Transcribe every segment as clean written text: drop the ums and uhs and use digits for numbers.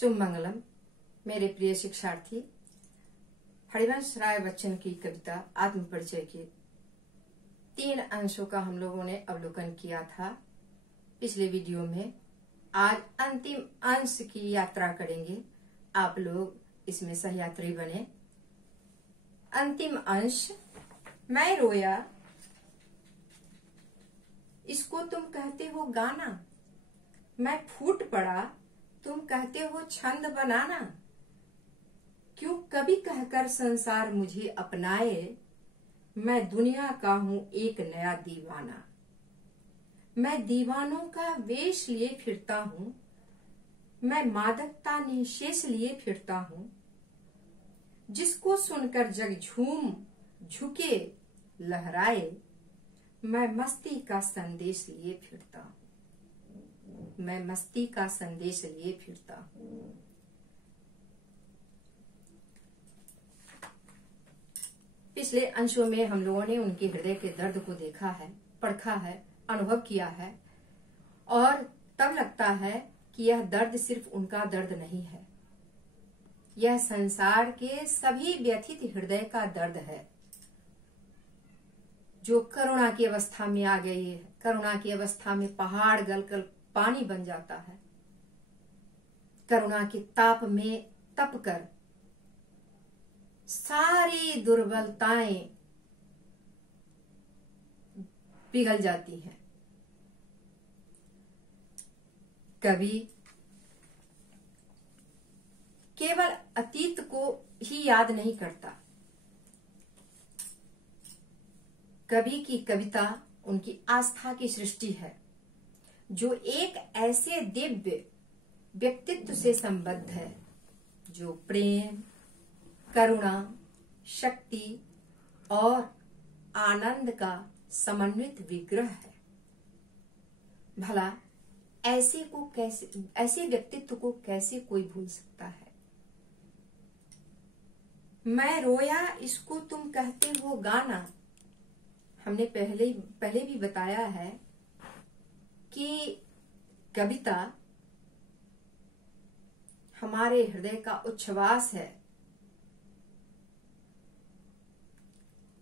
शुभ मंगलम। मेरे प्रिय शिक्षार्थी, हरिवंश राय बच्चन की कविता आत्म परिचय के 3 अंशों का हम लोगों ने अवलोकन किया था पिछले वीडियो में। आज अंतिम अंश की यात्रा करेंगे। आप लोग इसमें सहयात्री बने। अंतिम अंश, मैं रोया इसको तुम कहते हो गाना, मैं फूट पड़ा तुम कहते हो छंद बनाना। क्यों कभी कहकर संसार मुझे अपनाए, मैं दुनिया का हूं एक नया दीवाना। मैं दीवानों का वेश लिए फिरता हूं, मैं मादकता निशेष लिए फिरता हूं। जिसको सुनकर जग झूम झुके लहराए, मैं मस्ती का संदेश लिए फिरता हूं, मैं मस्ती का संदेश लिए फिरता हूं। पिछले अंशों में हम लोगों ने उनके हृदय के दर्द को देखा है, परखा है, अनुभव किया है और तब लगता है कि यह दर्द सिर्फ उनका दर्द नहीं है, यह संसार के सभी व्यथित हृदय का दर्द है जो करुणा की अवस्था में आ गई है। करुणा की अवस्था में पहाड़ गलकर पानी बन जाता है। करुणा के ताप में तपकर सारी दुर्बलताएं पिघल जाती हैं। कवि केवल अतीत को ही याद नहीं करता। कवि की कविता उनकी आस्था की सृष्टि है जो एक ऐसे दिव्य व्यक्तित्व से संबद्ध है जो प्रेम, करुणा, शक्ति और आनंद का समन्वित विग्रह है। भला ऐसे व्यक्तित्व को कैसे कोई भूल सकता है। मैं रोया इसको तुम कहते हो गाना। हमने पहले भी बताया है कि कविता हमारे हृदय का उच्छ्वास है।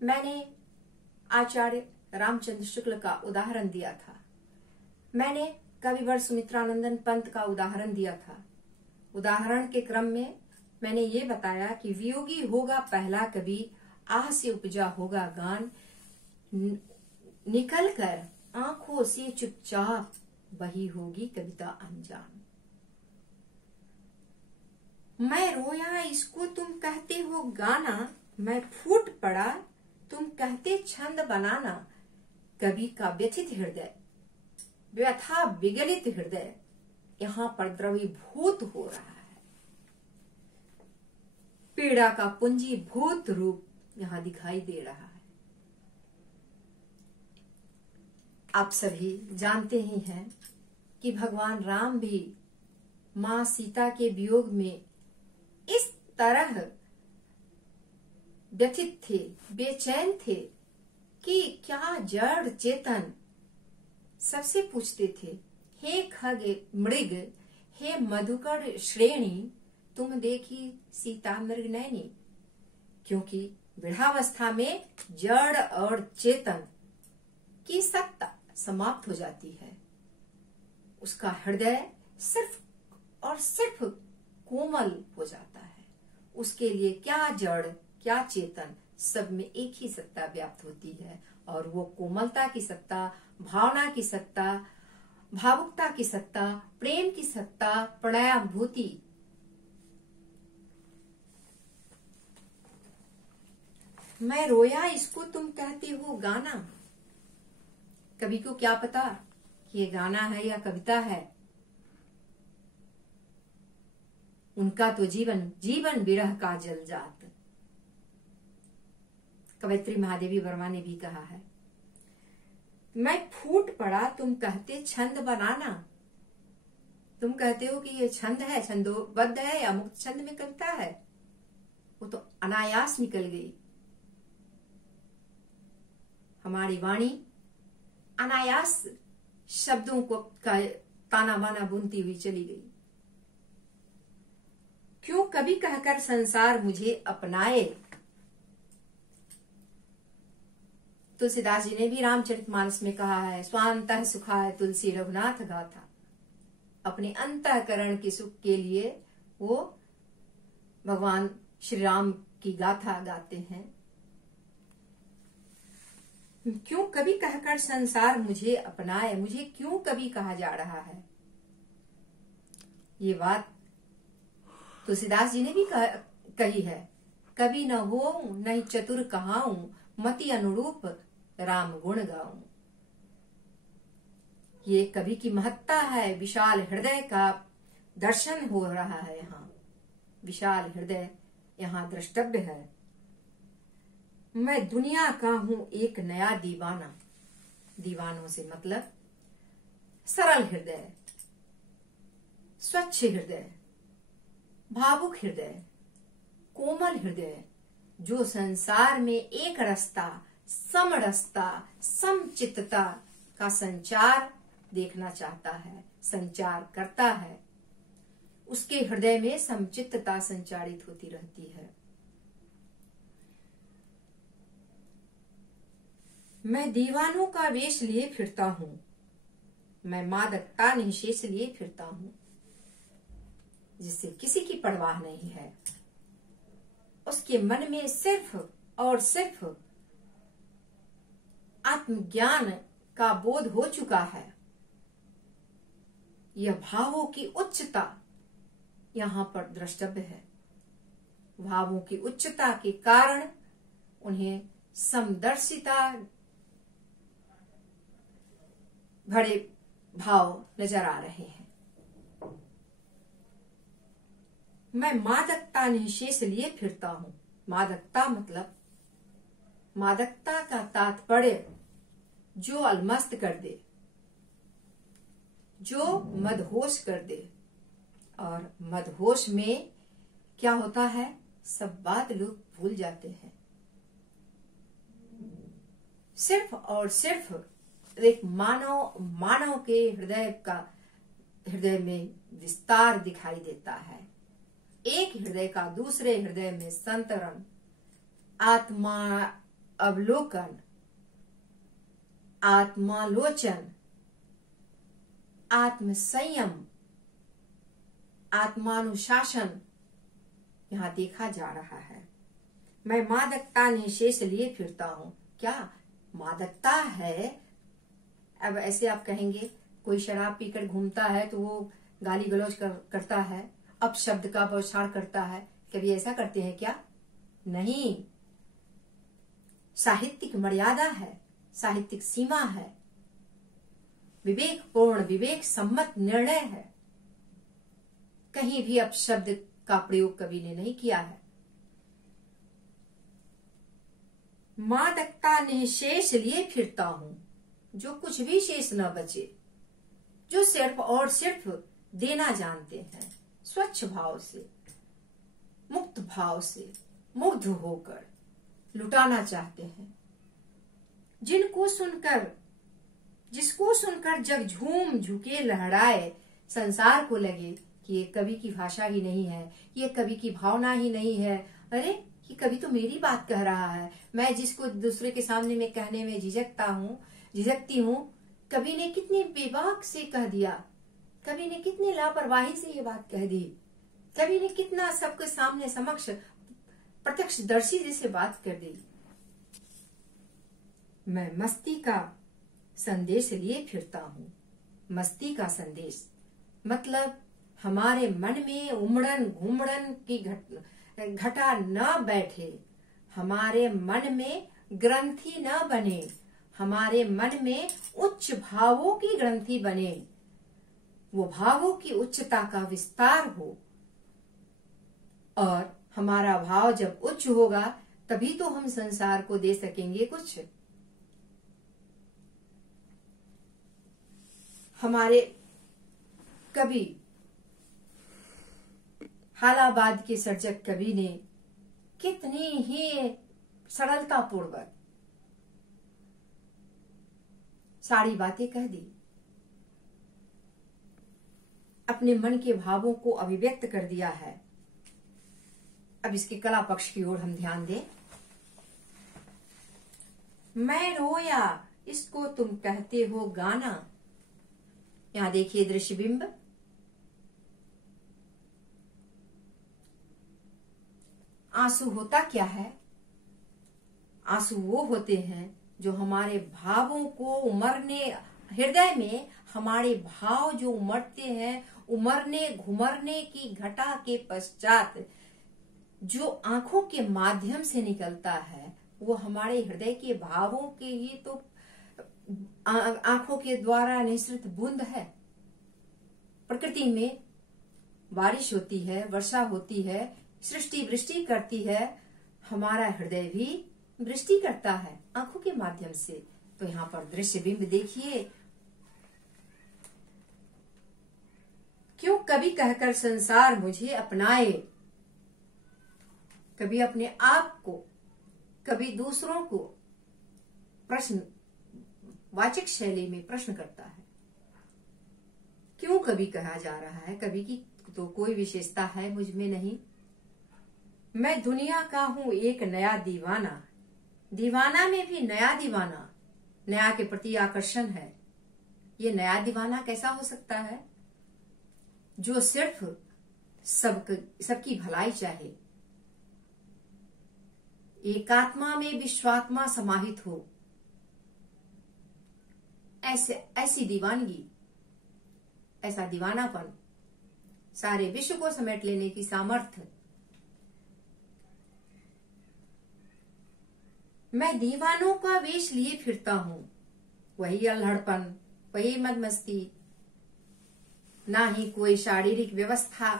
मैंने आचार्य रामचंद्र शुक्ल का उदाहरण दिया था। मैंने कविवर सुमित्रानंदन पंत का उदाहरण दिया था। उदाहरण के क्रम में मैंने ये बताया कि वियोगी होगा पहला कवि, आह से उपजा होगा गान, निकल कर आंखों से चुपचाप बही होगी कविता अनजान। मैं रोया इसको तुम कहते हो गाना, मैं फूट पड़ा तुम कहते छंद बनाना। कवि का व्यथित हृदय, व्यथा विगलित हृदय यहाँ पर द्रवीभूत हो रहा है। पीड़ा का पुंजीभूत रूप यहाँ दिखाई दे रहा है। आप सभी जानते ही हैं कि भगवान राम भी मां सीता के वियोग में इस तरह व्यथित थे, बेचैन थे कि क्या जड़ चेतन सबसे पूछते थे, हे खग मृग, हे मधुकर श्रेणी, तुम देखी सीता मृग नैनी। क्योंकि वृद्धावस्था में जड़ और चेतन की सत्ता समाप्त हो जाती है। उसका हृदय सिर्फ और सिर्फ कोमल हो जाता है। उसके लिए क्या जड़ क्या चेतन, सब में एक ही सत्ता व्याप्त होती है और वो कोमलता की सत्ता, भावना की सत्ता, भावुकता की सत्ता, प्रेम की सत्ता, प्रणयानुभूति। मैं रोया इसको तुम कहते हो गाना। कवि को क्या पता कि ये गाना है या कविता है। उनका तो जीवन विरह का जलजात। कवयित्री महादेवी वर्मा ने भी कहा है, मैं फूट पड़ा तुम कहते छंद बनाना। तुम कहते हो कि ये छंद है, छंदोबद्ध है या मुक्त छंद में कविता है। वो तो अनायास निकल गई। हमारी वाणी अनायास शब्दों को ताना बाना बुनती हुई चली गई। क्यों कभी कहकर संसार मुझे अपनाए। तुलसीदास जी ने भी रामचरितमानस में कहा है, स्वांतः सुखाय तुलसी रघुनाथ गाथा। अपने अंतःकरण के सुख के लिए वो भगवान श्री राम की गाथा गाते हैं। क्यों कभी कहकर संसार मुझे अपनाए, मुझे क्यों कभी कहा जा रहा है। ये बात तुलसीदास जी ने भी कही है, कभी न हो नहीं चतुर कहाऊं, मति अनुरूप राम गुण गाऊं। ये कवि की महत्ता है, विशाल हृदय का दर्शन हो रहा है। यहाँ विशाल हृदय यहाँ द्रष्टव्य है। मैं दुनिया का हूं एक नया दीवाना। दीवानों से मतलब सरल हृदय, स्वच्छ हृदय, भावुक हृदय, कोमल हृदय, जो संसार में एक रसता, समरसता, समचित्तता का संचार देखना चाहता है, संचार करता है। उसके हृदय में समचित्तता संचारित होती रहती है। मैं दीवानों का वेश लिए फिरता हूं, मैं मादकता निशेष लिए फिरता हूं, जिससे किसी की परवाह नहीं है। उसके मन में सिर्फ और सिर्फ आत्मज्ञान का बोध हो चुका है। यह भावों की उच्चता यहाँ पर द्रष्टव्य है। भावों की उच्चता के कारण उन्हें समदर्शिता भरे भाव नजर आ रहे हैं। मैं मादकता निशेष लिए फिरता हूं। मादकता मतलब, मादकता का तात्पर्य जो अलमस्त कर दे, जो मदहोश कर दे। और मदहोश में क्या होता है, सब बात लोग भूल जाते हैं। सिर्फ और सिर्फ एक मानव के हृदय में विस्तार दिखाई देता है। एक हृदय का दूसरे हृदय में संतरण, आत्मा अवलोकन, आत्मालोचन, आत्म संयम, आत्मानुशासन यहाँ देखा जा रहा है। मैं मादकता निशेष लिए फिरता हूं। क्या मादकता है? अब ऐसे आप कहेंगे, कोई शराब पीकर घूमता है तो वो गाली गलौज करता है, अपशब्द का बौछार करता है। कभी ऐसा करते हैं क्या? नहीं। साहित्यिक मर्यादा है, साहित्यिक सीमा है, विवेकपूर्ण, विवेक सम्मत निर्णय है। कहीं भी अपशब्द का प्रयोग कवि ने नहीं किया है। मादकता निशेष लिए फिरता हूं, जो कुछ भी शेष न बचे, जो सिर्फ और सिर्फ देना जानते हैं, स्वच्छ भाव से, मुक्त भाव से, मुग्ध होकर लुटाना चाहते हैं। जिसको सुनकर जग झूम झुके लहराए, संसार को लगे कि ये कवि की भाषा ही नहीं है, ये कवि की भावना ही नहीं है। अरे ये कवि तो मेरी बात कह रहा है। मैं जिसको दूसरे के सामने में कहने में झिझकती हूँ, कवि ने कितनी बेबाक से कह दिया, कवि ने कितनी लापरवाही से ये बात कह दी, कवि ने कितना सबके सामने समक्ष प्रत्यक्षदर्शी जैसे बात कर दी। मैं मस्ती का संदेश लिए फिरता हूँ। मस्ती का संदेश मतलब हमारे मन में उमड़न घुमड़न की घटा न बैठे, हमारे मन में ग्रंथि न बने, हमारे मन में उच्च भावों की ग्रंथि बने, वो भावों की उच्चता का विस्तार हो। और हमारा भाव जब उच्च होगा तभी तो हम संसार को दे सकेंगे कुछ। हमारे कवि हालाबाद के सर्जक कवि ने कितनी ही सरलता पूर्वक सारी बातें कह दी, अपने मन के भावों को अभिव्यक्त कर दिया है। अब इसके कला पक्ष की ओर हम ध्यान दें। मैं रोया इसको तुम कहते हो गाना। यहां देखिए दृश्य बिंब। आंसू होता क्या है? आंसू वो होते हैं जो हमारे भावों को उमरने, हृदय में हमारे भाव जो उमड़ते हैं, उमरने घुमरने की घटा के पश्चात जो आंखों के माध्यम से निकलता है, वो हमारे हृदय के भावों के ही तो आंखों के द्वारा निःसृत बूंद है। प्रकृति में बारिश होती है, वर्षा होती है, सृष्टि वृष्टि करती है, हमारा हृदय भी वृष्टि करता है आंखों के माध्यम से। तो यहाँ पर दृश्य बिंब देखिए। क्यों कभी कहकर संसार मुझे अपनाए, कभी अपने आप को, कभी दूसरों को प्रश्न वाचक शैली में प्रश्न करता है। क्यों कभी कहा जा रहा है, कभी की तो कोई विशेषता है मुझ में नहीं। मैं दुनिया का हूं एक नया दीवाना। दीवाना में भी नया दीवाना, नया के प्रति आकर्षण है। ये नया दीवाना कैसा हो सकता है? जो सिर्फ सबकी भलाई चाहे, एकात्मा में विश्वात्मा समाहित हो, ऐसी दीवानगी, ऐसा दीवानापन, सारे विश्व को समेट लेने की सामर्थ्य। मैं दीवानों का वेश लिए फिरता हूं, वही अल्हड़पन, वही मदमस्ती, ना ही कोई शारीरिक व्यवस्था।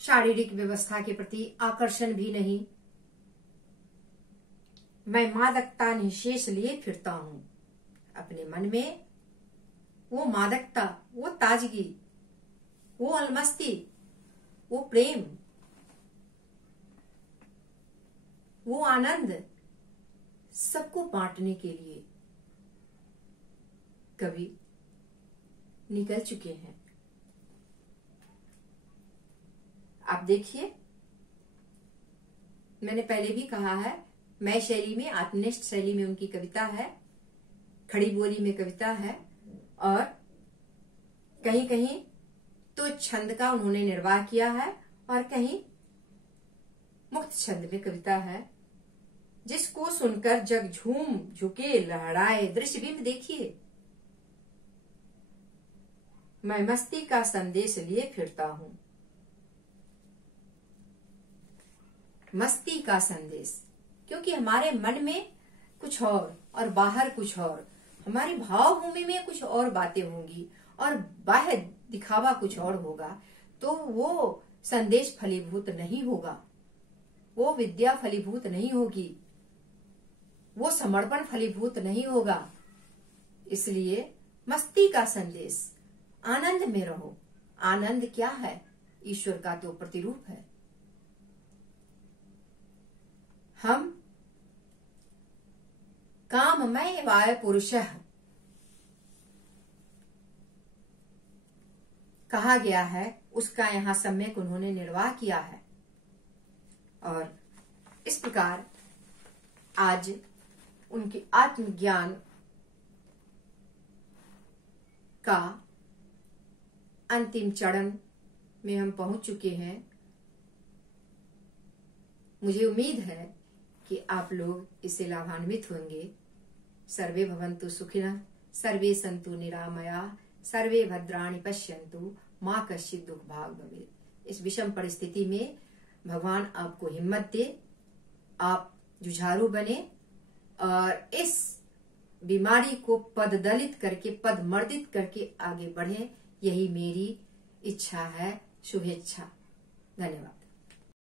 शारीरिक व्यवस्था के प्रति आकर्षण भी नहीं। मैं मादकता निशेष लिए फिरता हूं, अपने मन में वो मादकता, वो ताजगी, वो अलमस्ती, वो प्रेम, वो आनंद सबको बांटने के लिए कभी निकल चुके हैं। आप देखिए, मैंने पहले भी कहा है, मैं शैली में, आत्मनिष्ठ शैली में उनकी कविता है, खड़ी बोली में कविता है, और कहीं कहीं तो छंद का उन्होंने निर्वाह किया है और कहीं मुक्त छंद में कविता है। जिसको सुनकर जग झूम झुके लहराए। दृश्य बिंब देखिए। मैं मस्ती का संदेश लिए फिरता हूं। मस्ती का संदेश, क्योंकि हमारे मन में कुछ और बाहर कुछ और, हमारी भावभूमि में कुछ और बातें होंगी और बाह्य दिखावा कुछ और होगा, तो वो संदेश फलीभूत नहीं होगा, वो विद्या फलीभूत नहीं होगी, वो समर्पण फलीभूत नहीं होगा। इसलिए मस्ती का संदेश, आनंद में रहो। आनंद क्या है? ईश्वर का तो प्रतिरूप है। हम काममय वाय पुरुषः कहा गया है, उसका यहाँ सम्यक उन्होंने निर्वाह किया है। और इस प्रकार आज उनके आत्मज्ञान का अंतिम चरण में हम पहुंच चुके हैं। मुझे उम्मीद है कि आप लोग इससे लाभान्वित होंगे। सर्वे भवन्तु सुखिनः, सर्वे सन्तु निरामया, सर्वे भद्राणि पश्यन्तु, मां कश्चित् दुख भाग भवेत्। इस विषम परिस्थिति में भगवान आपको हिम्मत दे, आप जुझारू बने और इस बीमारी को पददलित करके, पद मर्दित करके आगे बढ़े। यही मेरी इच्छा है, शुभेच्छा। धन्यवाद।